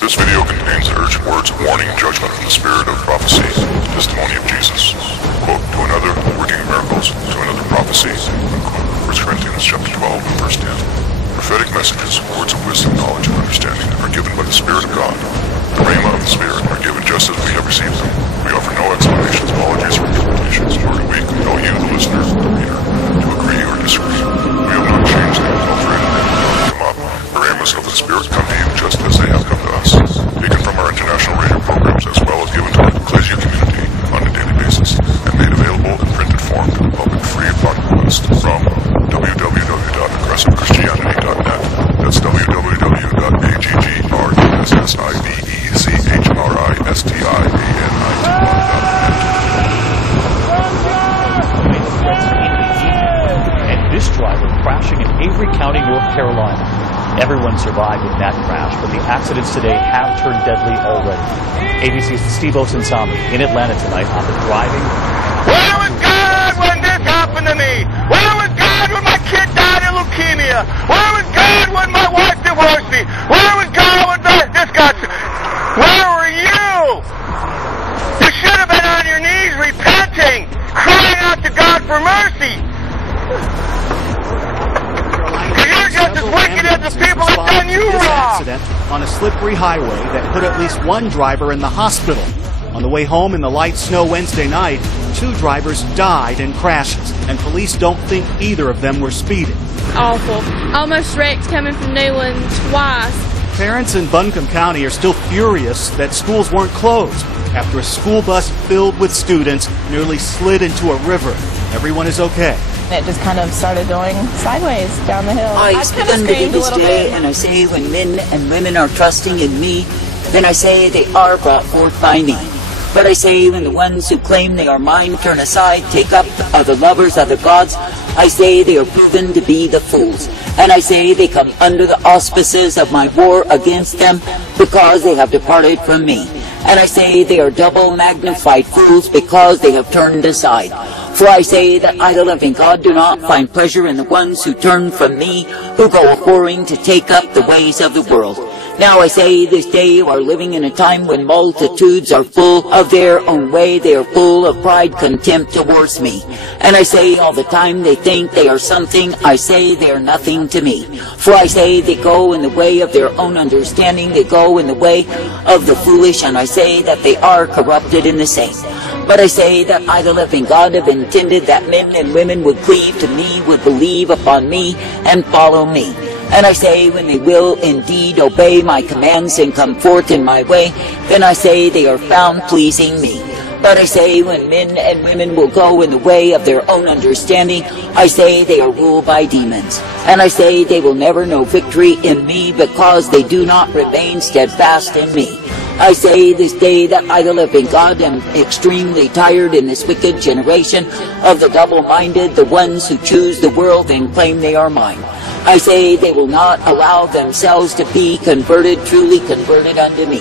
This video contains urgent words of warning and judgment from the spirit of prophecy, the testimony of Jesus. Quote, to another, working miracles, to another prophecy. Unquote. 1 Corinthians chapter 12 and verse 10. Prophetic messages, words of wisdom, knowledge, and understanding are given by the Spirit of God. The rhema of the Spirit are given just as we have received them. We offer no explanations, apologies, or interpretations, nor do we compel you, the listener, the reader, to agree or disagree. We have not changed them, nor for anything to come up. The rhemas of the Spirit come to you just as they have come to us, taken from our international radio programs as well as given to the Ecclesia community on a daily basis, and made available in printed form to the public free upon request from www.aggressivechristianity.net. That's www.aggressivechristianity.net. And this driver crashing in Avery County, North Carolina. Everyone survived in that crash, but the accidents today have turned deadly already. ABC's Steve Osunsami in Atlanta tonight on the driving. Where was God when this happened to me? Where was God when my kid died of leukemia? Where was God when my wife divorced me? Where was God when this got... Where were you? You should have been on your knees repenting, crying out to God for mercy. You're just as wicked as the people that done you wrong. Accident on a slippery highway that put at least one driver in the hospital. On the way home in the light snow Wednesday night, 2 drivers died in crashes, and police don't think either of them were speeding. Awful. Almost wrecked coming from Newland twice. Parents in Buncombe County are still furious that schools weren't closed after a school bus filled with students nearly slid into a river. Everyone is okay. It just kind of started going sideways down the hill. I spend the biggest day, and I say when men and women are trusting in me, then I say they are brought forth by me. But I say when the ones who claim they are mine turn aside, take up other lovers, other gods, I say they are proven to be the fools. And I say they come under the auspices of my war against them because they have departed from me. And I say they are double magnified fools because they have turned aside. For I say that I, the living God, do not find pleasure in the ones who turn from me, who go a-whoring to take up the ways of the world. Now I say this day you are living in a time when multitudes are full of their own way. They are full of pride, contempt towards me. And I say all the time they think they are something. I say they are nothing to me. For I say they go in the way of their own understanding. They go in the way of the foolish. And I say that they are corrupted in the same. But I say that I, the living God, have intended that men and women would cleave to me, would believe upon me, and follow me. And I say when they will indeed obey my commands and come forth in my way, then I say they are found pleasing me. But I say when men and women will go in the way of their own understanding, I say they are ruled by demons. And I say they will never know victory in me because they do not remain steadfast in me. I say this day that I, the living God, am extremely tired in this wicked generation of the double-minded, the ones who choose the world and claim they are mine. I say they will not allow themselves to be converted, truly converted unto me.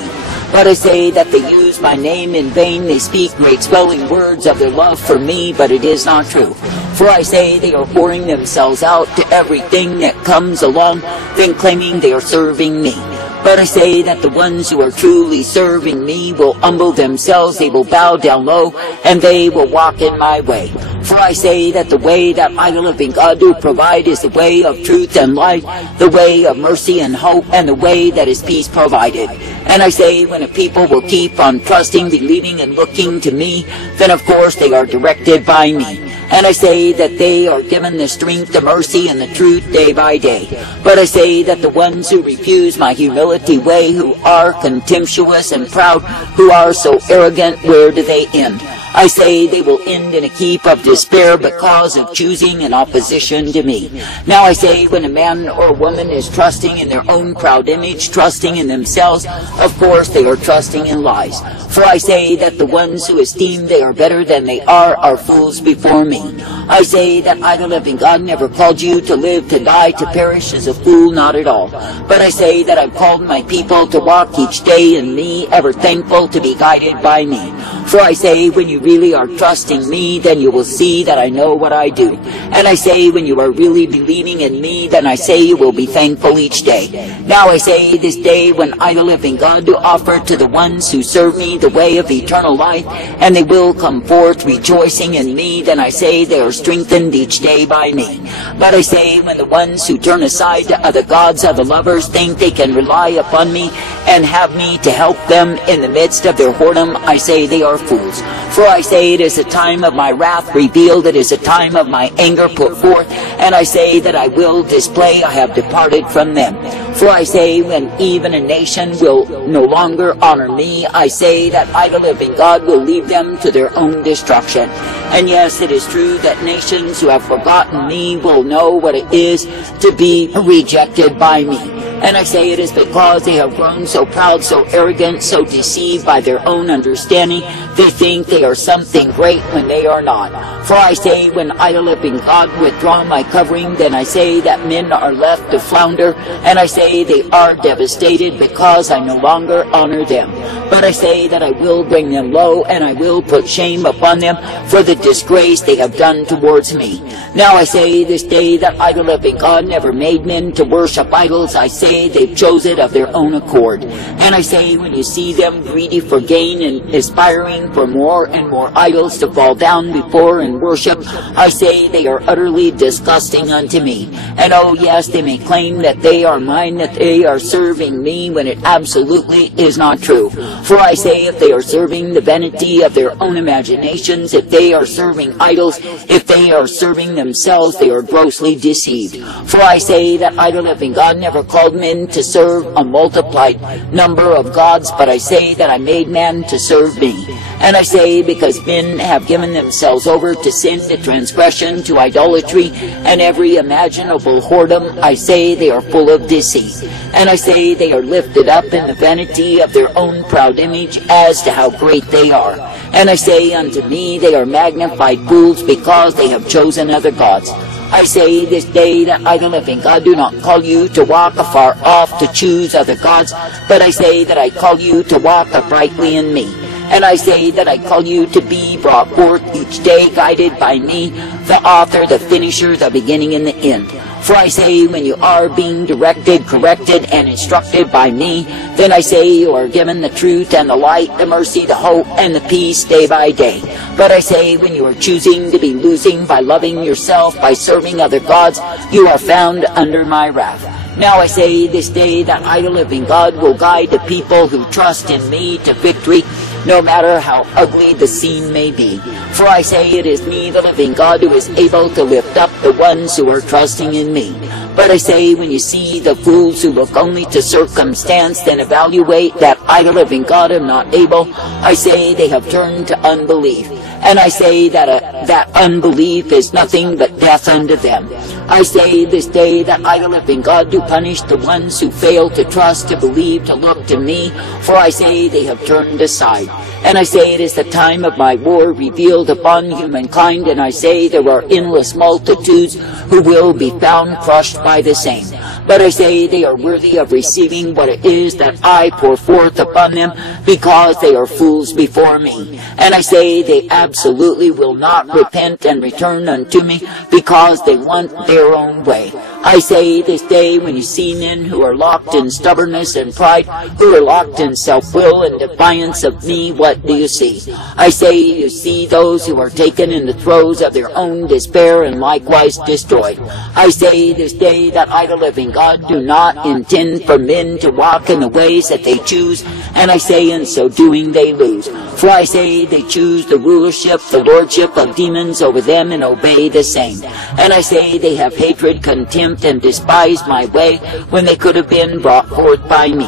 But I say that they use my name in vain. They speak great swelling words of their love for me, but it is not true. For I say they are pouring themselves out to everything that comes along, then claiming they are serving me. But I say that the ones who are truly serving me will humble themselves, they will bow down low, and they will walk in my way. For I say that the way that I, the living God, do provide is the way of truth and light, the way of mercy and hope, and the way that is peace provided. And I say when a people will keep on trusting, believing, and looking to me, then of course they are directed by me. And I say that they are given the strength, the mercy, and the truth day by day. But I say that the ones who refuse my humility way, who are contemptuous and proud, who are so arrogant, where do they end? I say they will end in a heap of despair because of choosing in opposition to me. Now I say when a man or a woman is trusting in their own proud image, trusting in themselves, of course they are trusting in lies. For I say that the ones who esteem they are better than they are fools before me. I say that I, the living God, never called you to live, to die, to perish as a fool, not at all. But I say that I've called my people to walk each day in me, ever thankful to be guided by me. For I say, when you really are trusting me, then you will see that I know what I do. And I say, when you are really believing in me, then I say you will be thankful each day. Now I say, this day when I, the living God, do offer to the ones who serve me the way of eternal life, and they will come forth rejoicing in me, then I say they are strengthened each day by me. But I say, when the ones who turn aside to other gods, other lovers, think they can rely upon me and have me to help them in the midst of their whoredom, I say they are fools. For I say it is a time of my wrath revealed, it is a time of my anger put forth, and I say that I will display I have departed from them. For I say, when even a nation will no longer honor me, I say that I, the living God, will leave them to their own destruction. And yes, it is true that nations who have forgotten me will know what it is to be rejected by me. And I say it is because they have grown so proud, so arrogant, so deceived by their own understanding, they think they are something great when they are not. For I say, when I, the living God, withdraw my covering, then I say that men are left to flounder, and I say they are devastated because I no longer honor them. But I say that I will bring them low, and I will put shame upon them for the disgrace they have done towards me. Now I say this day that I, the living God, never made men to worship idols. I say they've chosen it of their own accord. And I say, when you see them greedy for gain and aspiring for more and more idols to fall down before and worship, I say they are utterly disgusting unto me. And oh yes, they may claim that they are mine, that they are serving me, when it absolutely is not true. For I say, if they are serving the vanity of their own imaginations, if they are serving idols, if they are serving themselves, they are grossly deceived. For I say that I, the living God, never called men to serve a multiplied number of gods, but I say that I made man to serve me. And I say, because men have given themselves over to sin, to transgression, to idolatry, and every imaginable whoredom, I say they are full of deceit. And I say they are lifted up in the vanity of their own proud image as to how great they are. And I say unto me, they are magnified fools because they have chosen other gods. I say this day that I, the living God, do not call you to walk afar off to choose other gods, but I say that I call you to walk uprightly in me. And I say that I call you to be brought forth each day guided by me, the author, the finisher, the beginning and the end. For I say, when you are being directed, corrected, and instructed by me, then I say you are given the truth and the light, the mercy, the hope, and the peace day by day. But I say, when you are choosing to be losing by loving yourself, by serving other gods, you are found under my wrath. Now I say this day that I, the living God, will guide the people who trust in me to victory, no matter how ugly the scene may be. For I say it is me, the living God, who is able to lift up the ones who are trusting in me. But I say, when you see the fools who look only to circumstance and evaluate that I, the living God, am not able, I say they have turned to unbelief. And I say that that unbelief is nothing but death unto them. I say this day that I, the living God, do punish the ones who fail to trust, to believe, to look to me, for I say they have turned aside. And I say it is the time of my war revealed upon humankind, and I say there are endless multitudes who will be found crushed by the same. But I say they are worthy of receiving what it is that I pour forth upon them, because they are fools before me. And I say they absolutely will not repent and return unto me, because they want their own way. I say this day, when you see men who are locked in stubbornness and pride, who are locked in self-will and defiance of me, what do you see? I say you see those who are taken in the throes of their own despair and likewise destroyed. I say this day that I, the living God, do not intend for men to walk in the ways that they choose, and I say in so doing they lose. For I say they choose the rulership, the lordship of demons over them, and obey the same. And I say they have hatred, contempt, and despise my way, when they could have been brought forth by me.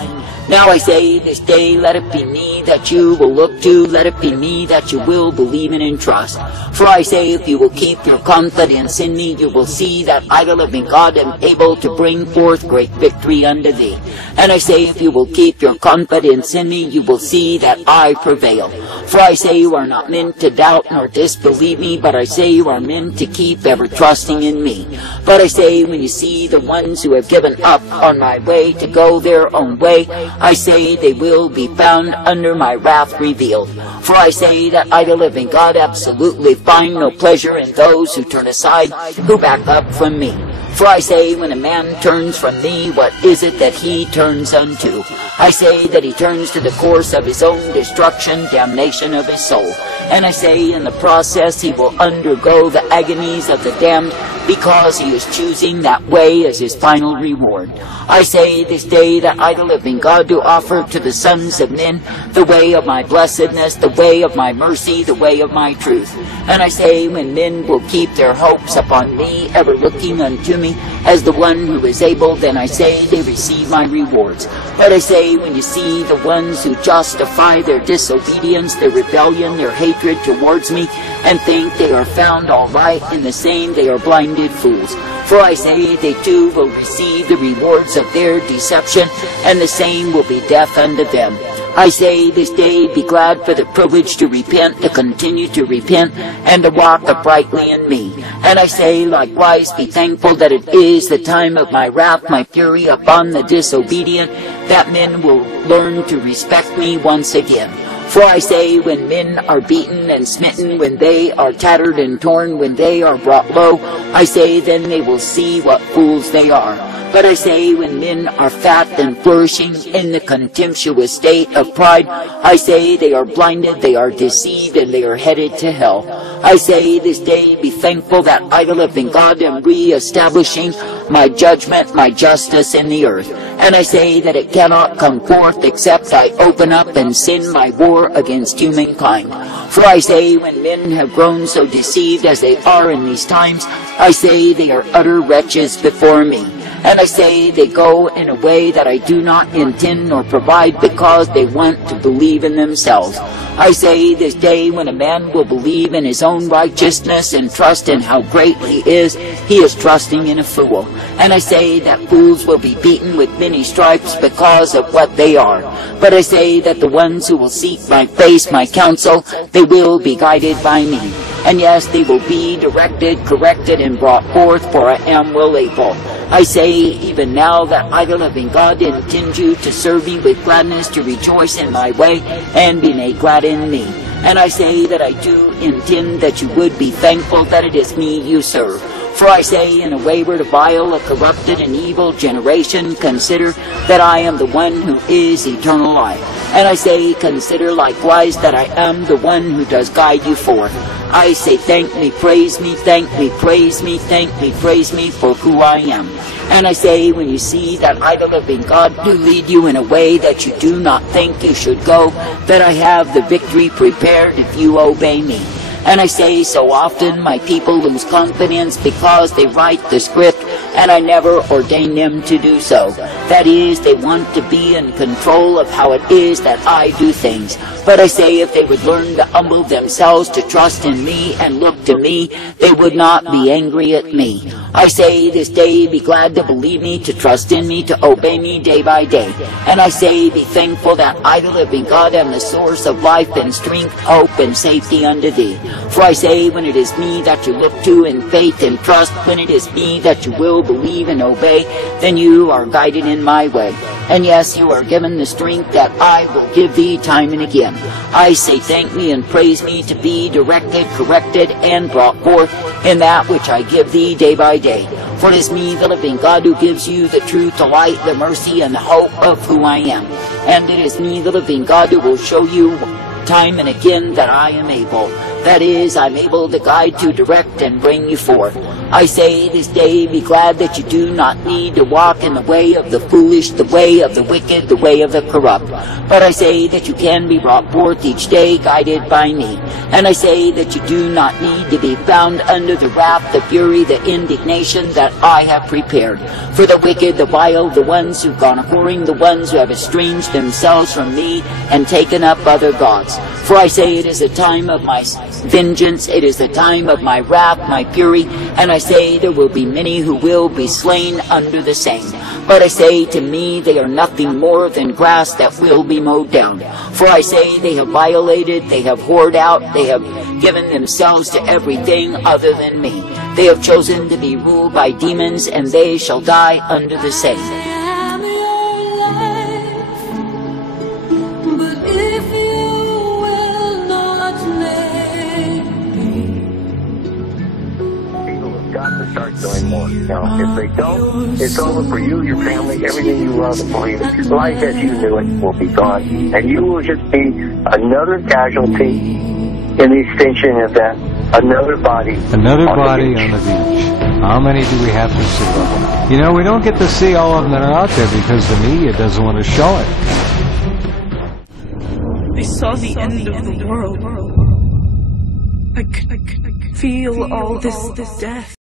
Now I say this day, let it be me that you will look to, let it be me that you will believe in and trust. For I say, if you will keep your confidence in me, you will see that I, the living God, am able to bring forth great victory unto thee. And I say, if you will keep your confidence in me, you will see that I prevail. For I say you are not meant to doubt nor disbelieve me, but I say you are meant to keep ever trusting in me. But I say, when you see the ones who have given up on my way to go their own way, I say they will be found under my wrath revealed. For I say that I, the living God, absolutely find no pleasure in those who turn aside, who back up from me. For I say, when a man turns from me, what is it that he turns unto? I say that he turns to the course of his own destruction, damnation of his soul. And I say, in the process, he will undergo the agonies of the damned, because he is choosing that way as his final reward. I say this day that I, the living God, do offer to the sons of men the way of my blessedness, the way of my mercy, the way of my truth. And I say, when men will keep their hopes upon me, ever looking unto me as the one who is able, then I say they receive my rewards. But I say, when you see the ones who justify their disobedience, their rebellion, their hatred towards me, and think they are found all right in the same, they are blinded fools. For I say they too will receive the rewards of their deception, and the same will be death unto them. I say this day, be glad for the privilege to repent, to continue to repent, and to walk uprightly in me. And I say likewise, be thankful that it is the time of my wrath, my fury upon the disobedient, that men will learn to respect me once again. For I say, when men are beaten and smitten, when they are tattered and torn, when they are brought low, I say then they will see what fools they are. But I say, when men are fat and flourishing in the contemptuous state of pride, I say they are blinded, they are deceived, and they are headed to hell. I say this day, be thankful that I, the living God, am re-establishing my judgment, my justice in the earth. And I say that it cannot come forth except I open up and send my war against humankind. For I say, when men have grown so deceived as they are in these times, I say they are utter wretches before me. And I say they go in a way that I do not intend nor provide, because they want to believe in themselves. I say this day, when a man will believe in his own righteousness and trust in how great he is trusting in a fool. And I say that fools will be beaten with many stripes because of what they are. But I say that the ones who will seek my face, my counsel, they will be guided by me. And yes, they will be directed, corrected, and brought forth, for I am well able. I say even now that I, the living God, intend you to serve me with gladness, to rejoice in my way, and be made glad in me. And I say that I do intend that you would be thankful that it is me you serve. For I say, in a wayward, a vile, a corrupted, and evil generation, consider that I am the one who is eternal life. And I say, consider likewise that I am the one who does guide you forth. I say, thank me, praise me, thank me, praise me, thank me, praise me for who I am. And I say, when you see that I, the living God, do lead you in a way that you do not think you should go, that I have the victory prepared if you obey me. And I say, so often my people lose confidence because they write the script and I never ordain them to do so. That is, they want to be in control of how it is that I do things. But I say, if they would learn to humble themselves, to trust in me and look to me, they would not be angry at me. I say this day, be glad to believe me, to trust in me, to obey me day by day. And I say, be thankful that I, the living God, am the source of life and strength, hope, and safety unto thee. For I say, when it is me that you look to in faith and trust, when it is me that you will believe and obey, then you are guided in my way. And yes, you are given the strength that I will give thee time and again. I say, thank me and praise me to be directed, corrected, and brought forth in that which I give thee day by day. For it is me, the living God, who gives you the truth, the light, the mercy, and the hope of who I am. And it is me, the living God, who will show you time and again that I am able. That is, I'm able to guide, to direct, and bring you forth. I say this day, be glad that you do not need to walk in the way of the foolish, the way of the wicked, the way of the corrupt. But I say that you can be brought forth each day, guided by me. And I say that you do not need to be found under the wrath, the fury, the indignation that I have prepared. For the wicked, the vile, the ones who've gone a-whoring, the ones who have estranged themselves from me and taken up other gods. For I say it is a time of my vengeance, it is the time of my wrath, my fury, and I say there will be many who will be slain under the same. But I say to me they are nothing more than grass that will be mowed down. For I say they have violated, they have whored out, they have given themselves to everything other than me. They have chosen to be ruled by demons, and they shall die under the same. now. If they don't, it's over for you, your family, everything you love and believe in. Life as you knew it will be gone. And you will just be another casualty in the extinction event. Another body. Another body on the beach. How many do we have to see? You know, we don't get to see all of them that are out there because the media doesn't want to show it. I saw the end of the world. I could feel all this death.